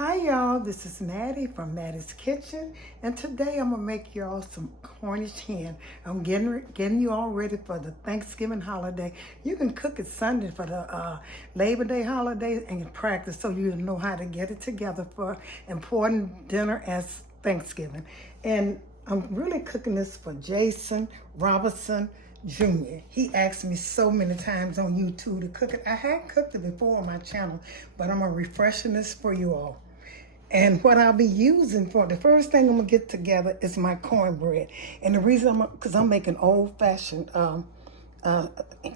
Hi y'all, this is Mattie from Mattie's Kitchen, and today I'm gonna make y'all some Cornish hen. I'm getting you all ready for the Thanksgiving holiday. You can cook it Sunday for the Labor Day holiday and practice so you know how to get it together for important dinner as Thanksgiving. And I'm really cooking this for Jason Robertson Jr. He asked me so many times on YouTube to cook it. I had cooked it before on my channel, but I'm refreshing this for you all. And what I'll be using for the first thing I'm gonna get together is my cornbread. And the reason because I'm making old-fashioned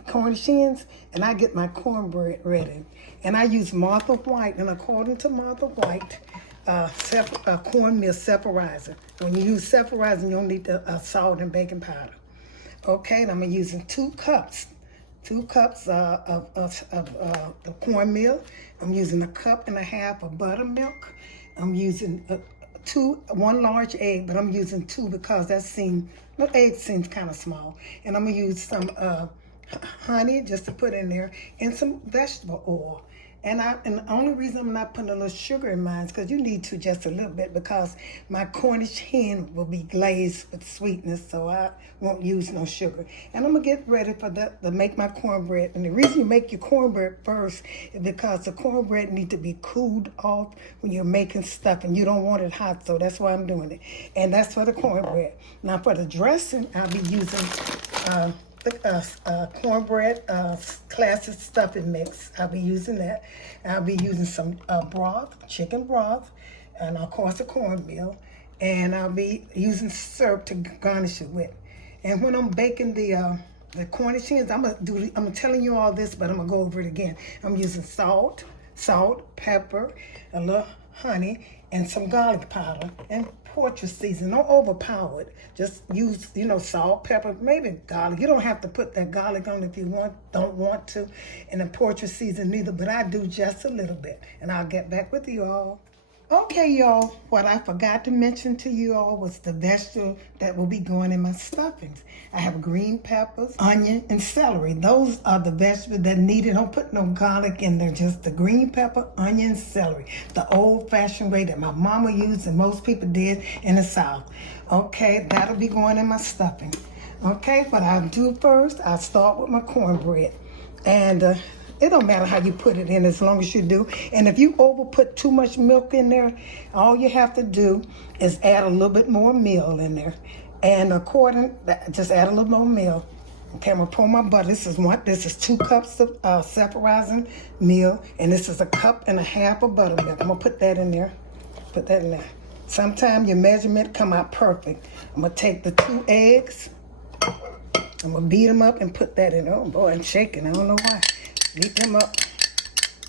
Cornish hens, and I get my cornbread ready. And I use Martha White, and according to Martha White, cornmeal separizer. When you use separizer, you don't need the salt and baking powder. Okay, and I'm using 2 cups of the cornmeal. I'm using 1.5 cups of buttermilk. I'm using 1 large egg, but I'm using 2 because the egg seems kind of small. And I'm gonna use some honey just to put in there, and some vegetable oil. And the only reason I'm not putting a little sugar in mine is because you need to just a little bit, because my Cornish hen will be glazed with sweetness, so I won't use no sugar. And I'm gonna get ready for that to make my cornbread. And the reason you make your cornbread first is because the cornbread needs to be cooled off when you're making stuff, and you don't want it hot, so that's why I'm doing it. And that's for the cornbread. Now for the dressing, I'll be using cornbread classic stuffing mix. I'll be using that. I'll be using some broth, chicken broth, and of course the cornmeal. And I'll be using syrup to garnish it with. And when I'm baking the Cornish hens, I'm telling you all this, but I'm gonna go over it again. I'm using salt, pepper, a little honey, and some garlic powder, and portrait season. Don't overpower it. Just use, salt, pepper, maybe garlic. You don't have to put that garlic on if you don't want to. And the portrait season neither, but I do just a little bit. And I'll get back with you all. Okay, y'all, what I forgot to mention to you all was the vegetable that will be going in my stuffings. I have green peppers, onion, and celery. Those are the vegetables that need it. Don't put no garlic in there, just the green pepper, onion, celery. The old-fashioned way that my mama used and most people did in the South. Okay, that'll be going in my stuffing. Okay, what I'll do first, I'll start with my cornbread. And it don't matter how you put it in as long as you do. And if you put too much milk in there, all you have to do is add a little bit more meal in there. And just add a little more meal. Okay, I'm gonna pour my butter. This is 2 cups of separating meal, and this is 1.5 cups of buttermilk. I'm gonna put that in there. Put that in there. Sometimes your measurement come out perfect. I'm gonna take the 2 eggs. I'm gonna beat them up and put that in. Oh boy, I'm shaking. I don't know why. Beat them up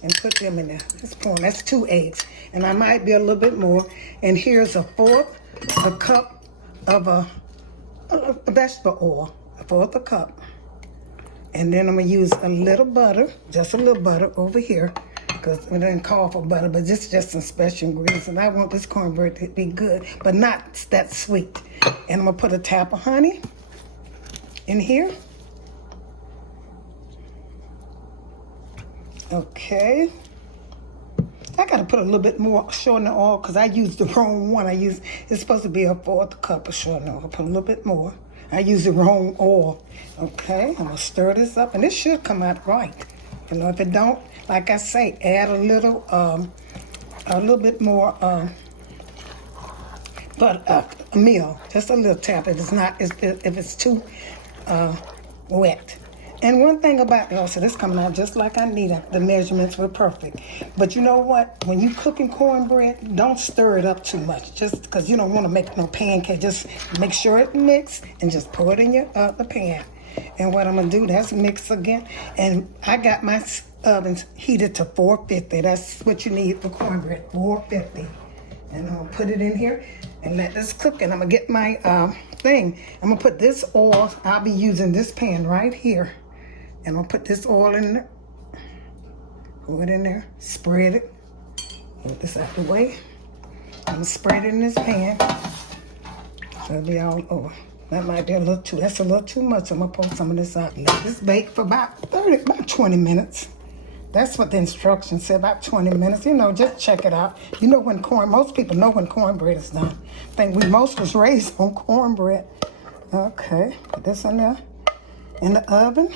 and put them in there. That's 2 eggs. And I might be a little bit more. And here's a cup of a vegetable oil, 1/4 cup. And then I'm gonna use a little butter, just a little butter over here, because it didn't call for butter, but this is just some special ingredients. And I want this cornbread to be good, but not that sweet. And I'm gonna put a tap of honey in here. Okay, I gotta put a little bit more shortening oil because I used the wrong one. It's supposed to be a 1/4 cup of shortening oil. I'll put a little bit more. I used the wrong oil. Okay, I'm gonna stir this up, and this should come out right. If it don't, like I say, add a little bit more meal, just a little tap. If it's too wet. And one thing about so this coming out just like I need it. The measurements were perfect. But you know what? When you cooking cornbread, don't stir it up too much. Just because you don't want to make no pancake. Just make sure it mix and just pour it in your the pan. And what I'm gonna do, that's mix again. And I got my oven heated to 450. That's what you need for cornbread, 450. And I'm gonna put it in here and let this cook. And I'm gonna get my thing. I'm gonna put this oil. I'll be using this pan right here. And I'm gonna put this oil in there. Pour it in there. Spread it. Put this out the way. I'm gonna spread it in this pan. So it'll be all over. That might be a little too. That's a little too much. I'm gonna pour some of this out. Let this bake for about 20 minutes. That's what the instructions said, about 20 minutes. You know, just check it out. You know when most people know when cornbread is done. I think we most was raised on cornbread. Okay, put this in there, in the oven.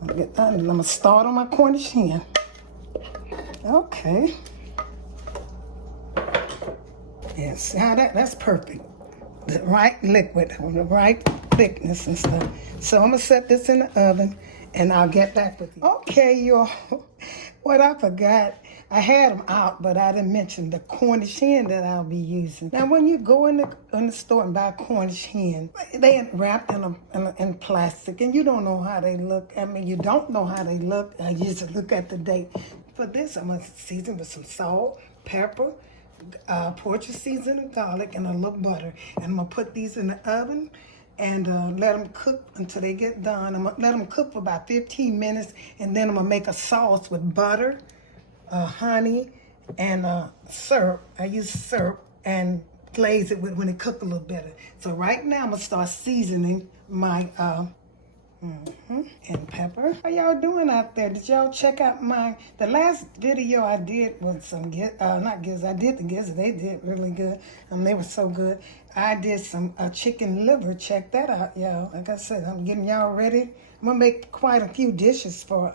I'm gonna get done, and I'm gonna start on my Cornish hen. Okay. Yes, now that's perfect. The right liquid, the right thickness and stuff. So I'm gonna set this in the oven and I'll get back with you. Okay, y'all. What I forgot, I had them out, but I didn't mention the Cornish hen that I'll be using. Now, when you go in the store and buy a Cornish hen, they are wrapped in plastic, and you don't know how they look. I mean, you don't know how they look. I usually look at the date. For this, I'm gonna season with some salt, pepper, Portuguese seasoned garlic, and a little butter. And I'm gonna put these in the oven and let them cook until they get done. I'm gonna let them cook for about 15 minutes, and then I'm gonna make a sauce with butter, honey, and syrup. I use syrup and glaze it with when it cook a little better. So right now I'm gonna start seasoning my and pepper. How y'all doing out there? Did y'all check out the last video I did with some not gizzards. I did the gizzards. They did really good. They were so good. I did some chicken liver. Check that out, y'all. Like I said, I'm getting y'all ready. I'm gonna make quite a few dishes for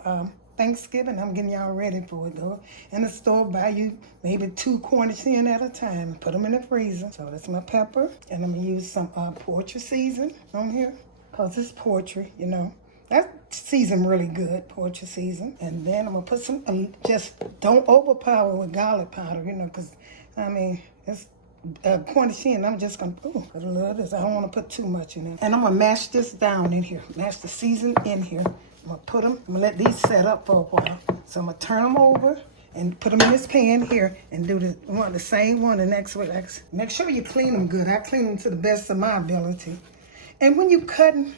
Thanksgiving. I'm getting y'all ready for it though. In the store, buy you maybe 2 Cornish hen at a time. Put them in the freezer. So that's my pepper, and I'm gonna use some Poultry season on here. Because it's poultry, you know. That seasoned really good, Poultry season. And then I'm going to put some, just don't overpower with garlic powder, you know, because, I mean, it's Cornish hen. I'm just going to put a little of this. I don't want to put too much in there. And I'm going to mash this down in here, mash the season in here. I'm going to put them, I'm going to let these set up for a while. So I'm going to turn them over and put them in this pan here and do the same one the next way. Make sure you clean them good. I clean them to the best of my ability. And when you cutting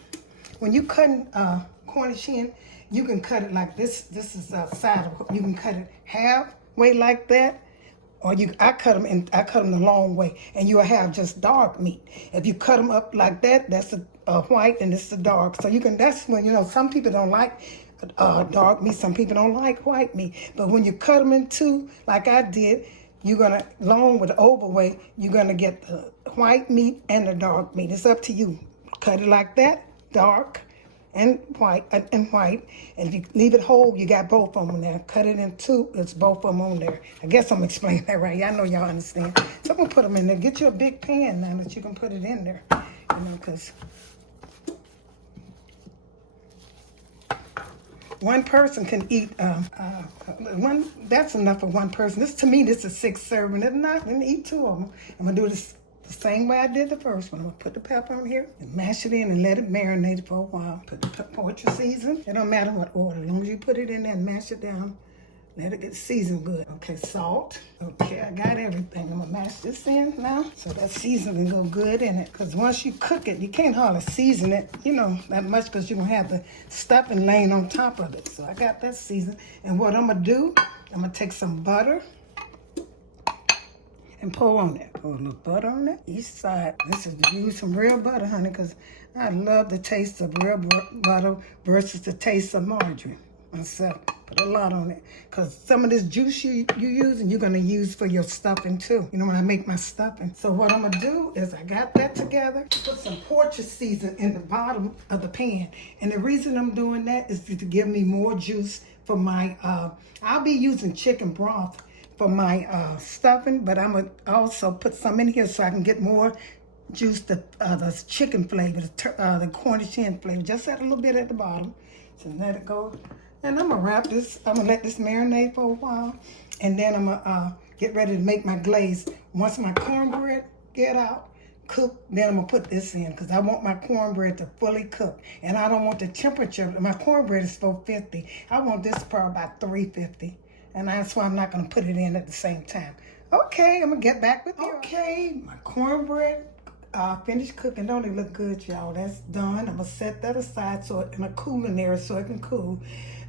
Cornish hen, you can cut it like this. This is a side of. You can cut it halfway like that, or I cut them the long way, and you'll have just dark meat. If you cut them up like that, that's a white, and this is the dark. So you can. That's when you know some people don't like dark meat. Some people don't like white meat. But when you cut them in two, like I did, you're gonna along with the overweight, you're gonna get the white meat and the dark meat. It's up to you. Cut it like that, dark and white, and if you leave it whole, you got both of them in there. Cut it in two, it's both of them on there. I guess I'm explaining that right. I know y'all understand. So I'm gonna put them in there. Get you a big pan now that you can put it in there, you know, because one person can eat that's enough for one person. To me, this is 6 serving. If not, then eat 2 of them. I'm gonna do this the same way I did the first one. I'm gonna put the pepper on here and mash it in and let it marinate for a while. Put the Poultry season. It don't matter what order. As long as you put it in there and mash it down, let it get seasoned good. Okay, salt. Okay, I got everything. I'm gonna mash this in now so that seasoning go good in it. Because once you cook it, you can't hardly season it, you know, that much because you're gonna have the stuffing laying on top of it. So I got that seasoned. And what I'm gonna do, I'm gonna take some butter and pour on it. Pour a little butter on it. Each side. This is use some real butter, honey, because I love the taste of real butter versus the taste of margarine myself. Put a lot on it. Because some of this juice you using, you're going to use for your stuffing too. You know, when I make my stuffing. So what I'm going to do is I got that together. Put some Poultry season in the bottom of the pan. And the reason I'm doing that is to give me more juice for my, I'll be using chicken broth for my stuffing, but I'm gonna also put some in here so I can get more juice, the chicken flavor, the Cornish hen flavor. Just add a little bit at the bottom. So let it go. And I'm gonna wrap this, I'm gonna let this marinate for a while. And then I'm gonna get ready to make my glaze. Once my cornbread get out, cook, then I'm gonna put this in because I want my cornbread to fully cook. And I don't want the temperature, my cornbread is 450. I want this for about 350. And that's why I'm not going to put it in at the same time. Okay, I'm going to get back with you. Okay, my cornbread finished cooking. Don't it look good, y'all? That's done. I'm going to set that aside in a cooling area so it can cool.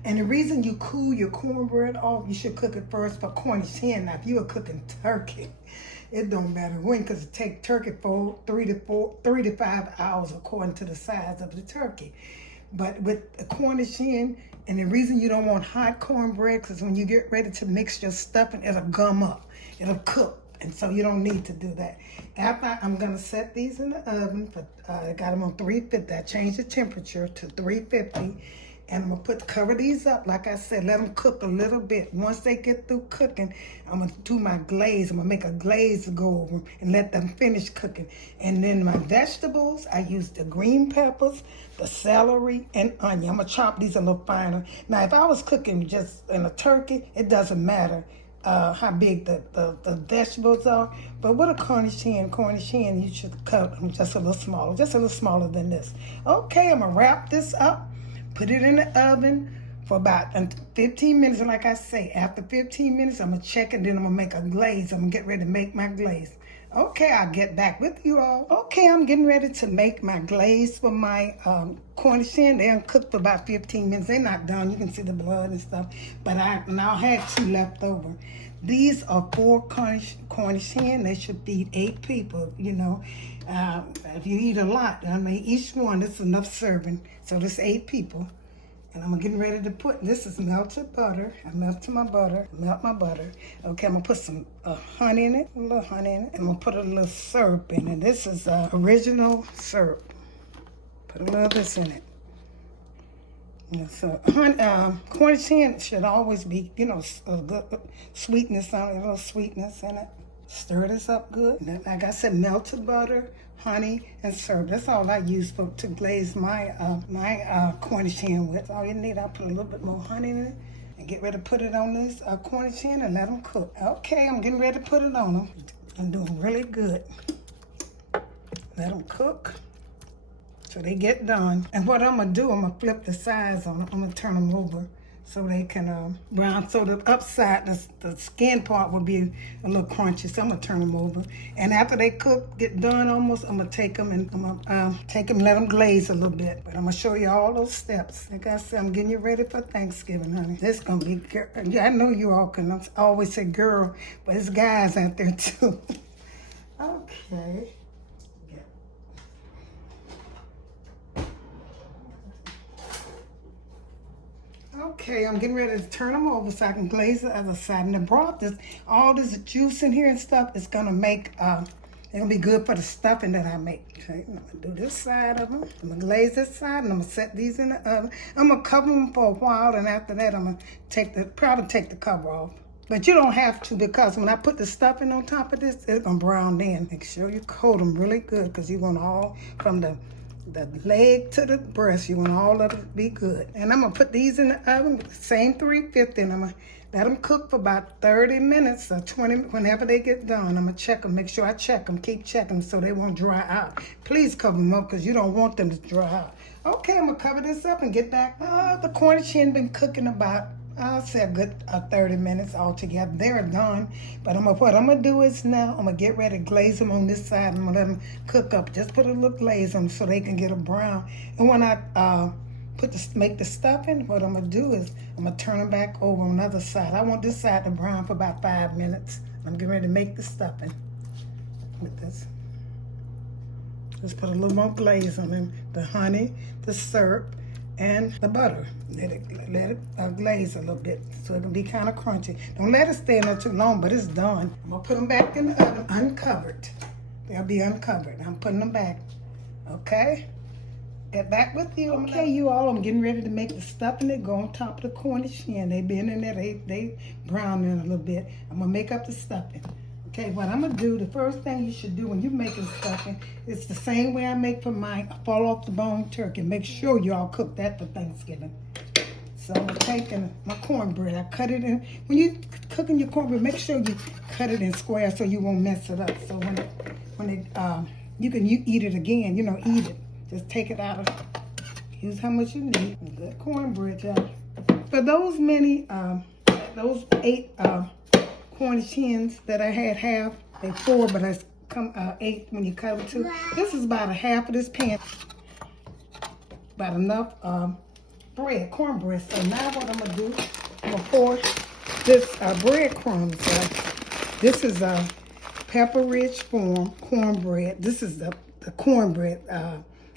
And the reason you cool your cornbread off, you should cook it first for Cornish hen. Now, if you are cooking turkey, it don't matter when, because it takes turkey for 3 to 5 hours according to the size of the turkey. But with the Cornish hen, and the reason you don't want hot cornbread, because when you get ready to mix your stuffing, it'll gum up. It'll cook. And so you don't need to do that. After I'm going to set these in the oven, for, I got them on 350. I changed the temperature to 350. And I'm going to cover these up, like I said, let them cook a little bit. Once they get through cooking, I'm going to do my glaze. I'm going to make a glaze to go over and let them finish cooking. And then my vegetables, I use the green peppers, the celery, and onion. I'm going to chop these a little finer. Now, if I was cooking just in a turkey, it doesn't matter how big the vegetables are. But with a Cornish hen, you should cut them just a little smaller than this. Okay, I'm going to wrap this up. Put it in the oven for about 15 minutes. And like I say, after 15 minutes, I'm going to check it. Then I'm going to make a glaze. I'm going to get ready to make my glaze. Okay, I'll get back with you all. Okay, I'm getting ready to make my glaze for my Cornish hen. They're cooked for about 15 minutes. They're not done. You can see the blood and stuff. But I now had 2 left over. These are 4 Cornish hen. They should feed 8 people, you know. If you eat a lot, I mean, each one, this is enough serving. So this 8 people. And I'm getting ready to put, this is melted butter. I melt my butter. Okay, I'm going to put some honey in it, a little honey in it. And I'm going to put a little syrup in it. This is original syrup. Put a little of this in it. Yeah, so Cornish hen should always be, you know, a good sweetness on it, a little sweetness in it. Stir this up good. And like I said, melted butter, honey, and syrup. That's all I use to glaze my Cornish hen with. That's all you need. I'll put a little bit more honey in it and get ready to put it on this Cornish hen and let them cook. Okay, I'm getting ready to put it on them. I'm doing really good. Let them cook so they get done. And what I'm going to do, I'm going to flip the sides on them. I'm going to turn them over so they can brown. So the upside, the skin part will be a little crunchy. So I'm going to turn them over. And after they cook, get done almost, I'm going to take them and I'm going to let them glaze a little bit. But I'm going to show you all those steps. Like I said, I'm getting you ready for Thanksgiving, honey. This is going to be, yeah, I know you all can. I always say girl, but it's guys out there too. Okay. Okay, I'm getting ready to turn them over so I can glaze the other side. And the broth, all this juice in here and stuff is going to make, it'll be good for the stuffing that I make. Okay, I'm going to do this side of them. I'm going to glaze this side and I'm going to set these in the oven. I'm going to cover them for a while, and after that I'm going to probably take the cover off. But you don't have to, because when I put the stuffing on top of this, it's going to brown in. Make sure you coat them really good, because you want all from the leg to the breast, you want all of it to be good. And I'm going to put these in the oven with the same 350, and I'm going to let them cook for about 30 minutes or 20, whenever they get done. I'm going to check them, make sure I check them, keep checking them so they won't dry out. Please cover them up, because you don't want them to dry out. Okay, I'm going to cover this up and get back. The Cornish hen been cooking about, I'll say a good 30 minutes altogether. They're done. But what I'm going to do is now, I'm going to get ready to glaze them on this side. I'm going to let them cook up. Just put a little glaze on them so they can get a brown. And when I make the stuffing, what I'm going to do is I'm going to turn them back over on the other side. I want this side to brown for about 5 minutes. I'm getting ready to make the stuffing with this. Just put a little more glaze on them. The honey, the syrup, and the butter. Let it glaze a little bit so it can be kind of crunchy. Don't let it stay in there too long, but it's done. I'm going to put them back in the oven uncovered. They'll be uncovered. I'm putting them back. Okay? Get back with you. Okay, you all, I'm getting ready to make the stuffing that go on top of the Cornish hen. They've been in there. They brown in a little bit. I'm going to make up the stuffing. Okay, what I'm going to do, the first thing you should do when you're making stuffing, it's the same way I make for my fall off the bone turkey. Make sure you all cook that for Thanksgiving. So I'm taking my cornbread. I cut it in. When you're cooking your cornbread, make sure you cut it in squares so you won't mess it up. So you can eat it again, you know, eat it. Just take it out use how much you need. Good cornbread, y'all. For those 8 Cornish hens that I had half, they 4, but I come 8 when you cut them 2. This is about a half of this pan. About enough cornbread. So now what I'm gonna do, I'm gonna pour this breadcrumbs. This is a pepper-rich form cornbread. This is the cornbread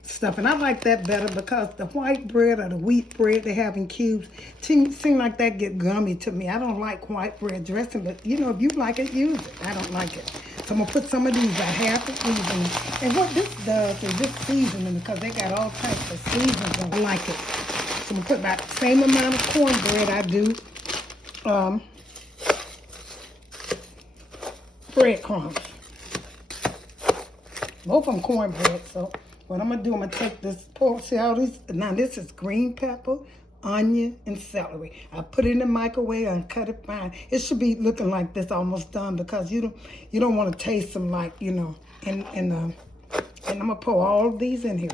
stuffing. I like that better because the white bread or the wheat bread they have in cubes seem like that get gummy to me. I don't like white bread dressing, but you know, if you like it, use it. I don't like it. So I'm gonna put some of these, about half of these in. And what this does is this seasoning, because they got all types of seasons on it. I like it. So I'm gonna put about the same amount of cornbread I do breadcrumbs. Both of them cornbread. So what I'm gonna do, I'm gonna take this, see all these, now this is green pepper, onion, and celery. I put it in the microwave and cut it fine. It should be looking like this, almost done, because you don't want to taste them like, you know, and I'm gonna pour all of these in here.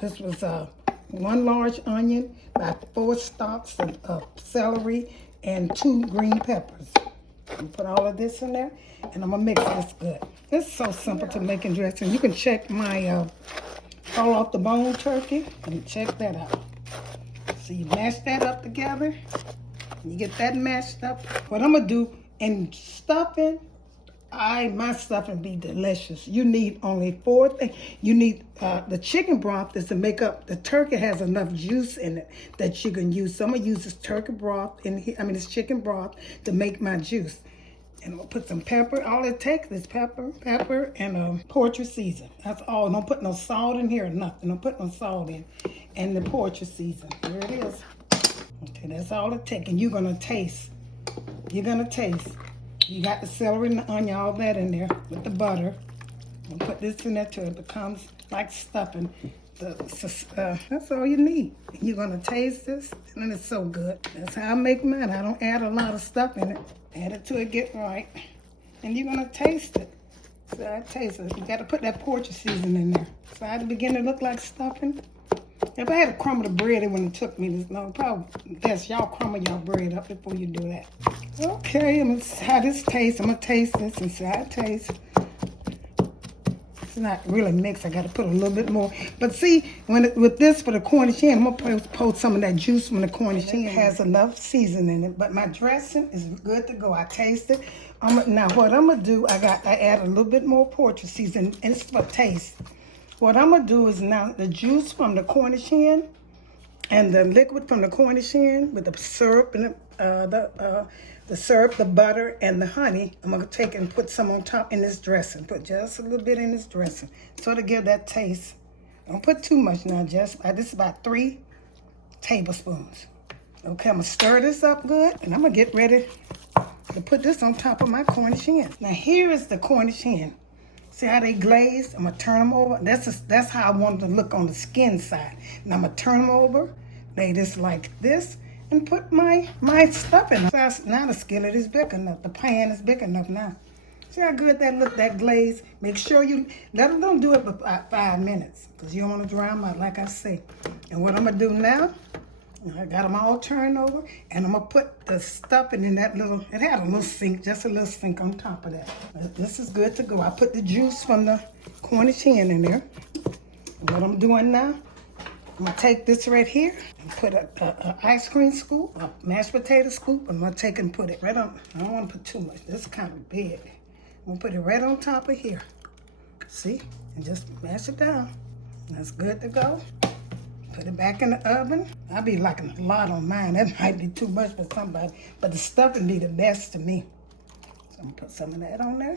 This was 1 large onion, about 4 stalks of celery, and 2 green peppers. I'm gonna put all of this in there, and I'm gonna mix this good. It's so simple to make and dressing. You can check my all off the bone turkey and check that out. So you mash that up together. You get that mashed up. What I'm gonna do in stuffing, my stuffing be delicious. You need only 4 things. You need the chicken broth is to make up, the turkey has enough juice in it that you can use. So I'm gonna use this turkey broth in here, this chicken broth to make my juice. And I'm gonna put some pepper. All it takes is pepper, and poultry season. That's all. Don't put no salt in here or nothing. Don't put no salt in. And the poultry season. There it is. Okay, that's all it takes. And you're gonna taste. You're gonna taste. You got the celery and the onion, all that in there with the butter. And put this in there till it becomes like stuffing. That's all you need. And you're gonna taste this, and it's so good. That's how I make mine. I don't add a lot of stuff in it. Add it till it get right, and you're gonna taste it. So I taste it. You gotta put that poultry season in there. So I had to begin to look like stuffing. If I had a crumb of the bread, it wouldn't have took me this long. Probably guess y'all crumble y'all bread up before you do that. Okay, I'm gonna see how this tastes. I'm gonna taste this and see how it tastes. It's not really mixed. I got to put a little bit more. But see, with this for the Cornish hen, I'm going to pour some of that juice from the Cornish hen. It has enough seasoning in it. But my dressing is good to go. I taste it. Now, what I'm going to do, I add a little bit more poultry seasoning, and it's for taste. What I'm going to do is now the juice from the Cornish hen and the liquid from the Cornish hen with the syrup and the syrup, the butter, and the honey, I'm going to take and put some on top in this dressing. Put just a little bit in this dressing so to give that taste. Don't put too much now, this is about 3 tablespoons. Okay, I'm going to stir this up good, and I'm going to get ready to put this on top of my Cornish hen. Now, here is the Cornish hen. See how they glazed? I'm going to turn them over. That's how I want them to look on the skin side. Now, I'm going to turn them over, lay this like this, and put my stuff in. Now the skillet is big enough. The pan is big enough now. See how good that look, that glaze? Make sure you, don't do it for about 5 minutes, because you don't want to dry them out, like I say. And what I'm going to do now, I got them all turned over, and I'm going to put the stuffing in that little, it had a little sink, just a little sink on top of that. This is good to go. I put the juice from the Cornish hen in there. And what I'm doing now, I'm going to take this right here and put a ice cream scoop, a mashed potato scoop. I'm going to take and put it right on. I don't want to put too much. This is kind of big. I'm going to put it right on top of here. See? And just mash it down. That's good to go. Put it back in the oven. I'll be liking a lot on mine. That might be too much for somebody. But the stuffing be the best to me. So I'm going to put some of that on there.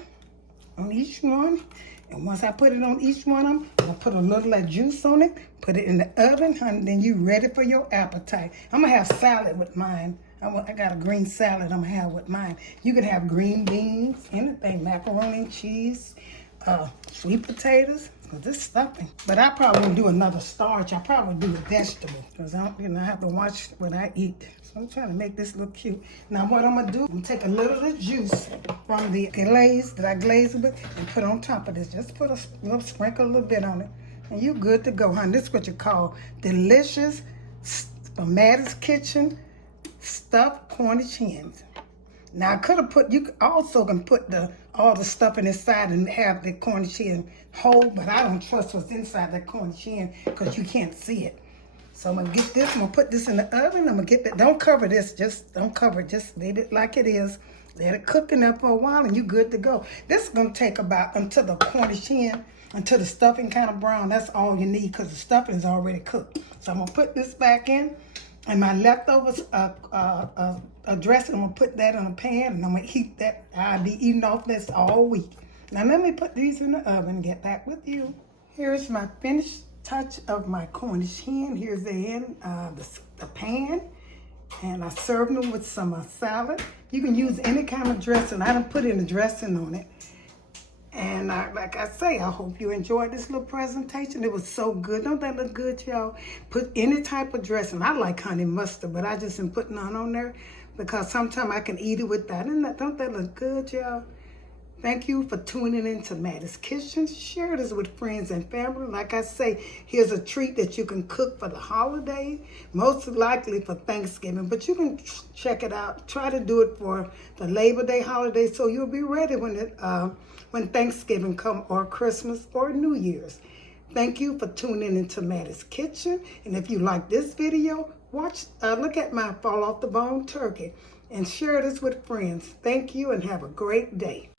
On each one. And once I put it on each one of them, I'm going to put a little of that juice on it, put it in the oven, honey, then you ready for your appetite. I'm going to have salad with mine. I got a green salad I'm going to have with mine. You can have green beans, anything, macaroni and cheese, sweet potatoes, because this stuffing. But I probably won't do another starch. I probably do a vegetable, because I have to watch what I eat. So I'm trying to make this look cute. Now what I'm gonna do, I'm gonna take a little of the juice from the glaze that I glazed with and put on top of this. Just put sprinkle a little bit on it. And you good to go, honey. This is what you call delicious, from Mattie's Kitchen, stuffed Cornish hens. Now I could have put, you also can put all the stuff inside and have the Cornish hen whole, but I don't trust what's inside that Cornish hen because you can't see it. So I'm gonna get this, I'm gonna put this in the oven, I'm gonna get that, don't cover this, just don't cover it, just leave it like it is. Let it cook in there for a while and you're good to go. This is going to take about until the Cornish hen, until the stuffing kind of brown. That's all you need because the stuffing is already cooked. So I'm going to put this back in. And my leftovers dressing, I'm going to put that in a pan and I'm going to heat that. I'll be eating off this all week. Now let me put these in the oven and get back with you. Here's my finished touch of my Cornish hen. Here's the end, the pan. And I served them with some salad. You can use any kind of dressing. I done put in the dressing on it. And like I say, I hope you enjoyed this little presentation. It was so good. Don't that look good, y'all? Put any type of dressing. I like honey mustard, but I just am putting none on there because sometimes I can eat it with that. Don't that look good, y'all? Thank you for tuning in to Mattie's Kitchen. Share this with friends and family. Like I say, here's a treat that you can cook for the holiday, most likely for Thanksgiving, but you can check it out. Try to do it for the Labor Day holiday so you'll be ready when Thanksgiving come or Christmas or New Year's. Thank you for tuning into Mattie's Kitchen. And if you like this video, look at my fall off the bone turkey and share this with friends. Thank you and have a great day.